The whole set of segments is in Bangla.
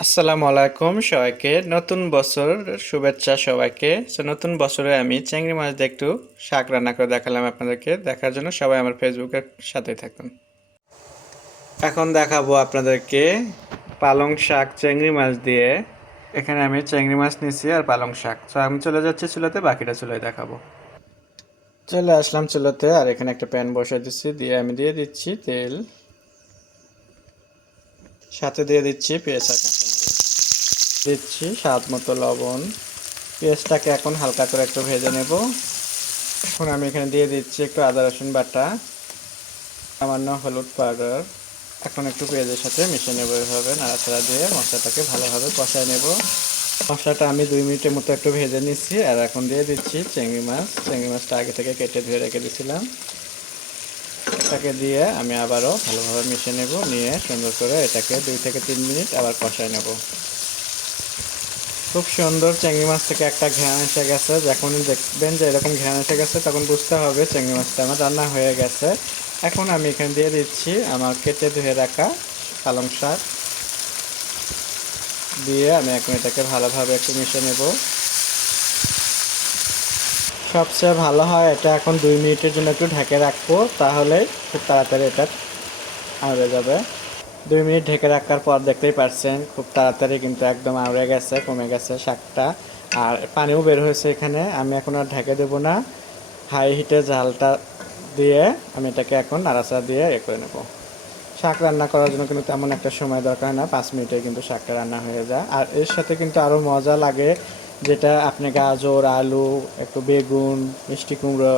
আসসালামু আলাইকুম সবাইকে নতুন বছর শুভেচ্ছা সবাইকে। নতুন বছরে আমি চিংড়ি মাছ দিয়ে একটু শাক রান্না করে দেখালাম আপনাদেরকে। দেখার জন্য সবাই আমার ফেসবুকের সাথেই থাকুন। এখন দেখাবো আপনাদেরকে পালং শাক চিংড়ি মাছ দিয়ে। এখানে আমি চিংড়ি মাছ নিয়েছি আর পালং শাক। আমি চলে যাচ্ছি চুলাতে, বাকিটা চুলায় দেখাবো। চলে আসলাম চুলাতে, আর এখানে একটা প্যান বসিয়ে দিচ্ছি, দিয়ে আমি দিয়ে দিচ্ছি তেল, সাথে দিয়ে দিচ্ছি পেঁয়াজ আর কাঁচামরিচ, দিচ্ছি স্বাদ মতো লবণ। পেঁয়াজটাকে এখন হালকা করে একটু ভেজে নেব। এখন আমি এখানে দিয়ে দিচ্ছি একটু আদা রসুন বাটা, সামান্য হলুদ পাউডার। এখন একটু পেঁয়াজের সাথে মিশিয়ে নেব, এভাবে নাড়াচাড়া দিয়ে মশলাটাকে ভালোভাবে কষায় নেব। মশলাটা আমি 2 মিনিটের মতো একটু ভেজে নিচ্ছি। আর এখন দিয়ে দিচ্ছি চিংড়ি মাছ। চিংড়ি মাছটা আগে থেকে কেটে ধুয়ে রেখে দিয়েছিলাম, এটাকে দিয়ে আমি আবারও ভালোভাবে মিশিয়ে নেব। নিয়ে সুন্দর করে এটাকে 2 থেকে 3 মিনিট আবার কষায় নেব। খুব সুন্দর চিংড়ি মাছ থেকে একটা ঘ্রাণ এসে গেছে। যখনই দেখবেন যে এরকম ঘ্রাণ এসে গেছে, তখন বুঝতে হবে চিংড়ি মাছটা আমার রান্না হয়ে গেছে। এখন আমি এখানে দিয়ে দিচ্ছি আমার কেটে ধুয়ে রাখা পালং শাক, দিয়ে আমি এখন এটাকে ভালোভাবে একটু মিশিয়ে নেব। সবচেয়ে ভালো হয় এটা এখন 2 মিনিটের জন্য একটু ঢেকে রাখবো, তাহলে খুব তাড়াতাড়ি এটা আউড়ে যাবে। 2 মিনিট ঢেকে রাখার পর দেখতেই পারছেন খুব তাড়াতাড়ি কিন্তু একদম আউড়ে গেছে, কমে গেছে শাকটা, আর পানিও বের হয়েছে এখানে। আমি এখন আর ঢেকে দেবো না, হাই হিটে জালটা দিয়ে আমি এটাকে এখন নাড়াচাড়া দিয়ে করে নেব। শাক রান্না করার জন্য কিন্তু তেমন একটা সময় দরকার না, 5 মিনিটে কিন্তু শাকটা রান্না হয়ে যায়। আর এর সাথে কিন্তু আরও মজা লাগে, যেটা আপনি গাজর, আলু, একটু বেগুন, মিষ্টি কুমড়ো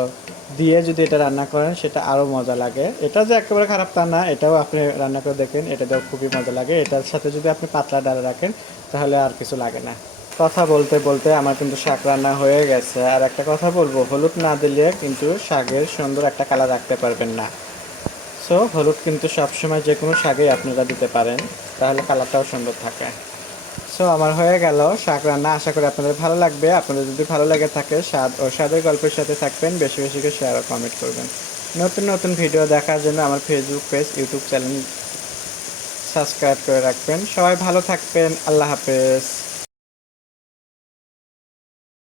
দিয়ে যদি এটা রান্না করেন, সেটা আরও মজা লাগে। এটা যে একেবারে খারাপ তা না, এটাও আপনি রান্না করে দেখেন, এটাতেও খুবই মজা লাগে। এটার সাথে যদি আপনি পাতলা ডাল রাখেন, তাহলে আর কিছু লাগে না। কথা বলতে বলতে আমার কিন্তু শাক রান্না হয়ে গেছে। আর একটা কথা বলবো, হলুদ না দিলে কিন্তু শাকের সুন্দর একটা কালার রাখতে পারবেন না। সো হলুদ কিন্তু সবসময় যে কোনো শাকেই আপনারা দিতে পারেন, তাহলে কালারটাও সুন্দর থাকে। সো আমার হয়ে গেল শাক রান্না। আশা করি আপনাদের ভালো লাগবে। আপনাদের যদি ভালো লেগে থাকে, স্বাদ ও স্বাদের গল্পের সাথে থাকবেন, বেশি বেশি করে শেয়ার ও কমেন্ট করবেন। নতুন নতুন ভিডিও দেখার জন্য আমার Facebook page, YouTube channel subscribe করে রাখবেন। সবাই ভালো থাকবেন। আল্লাহ হাফেজ।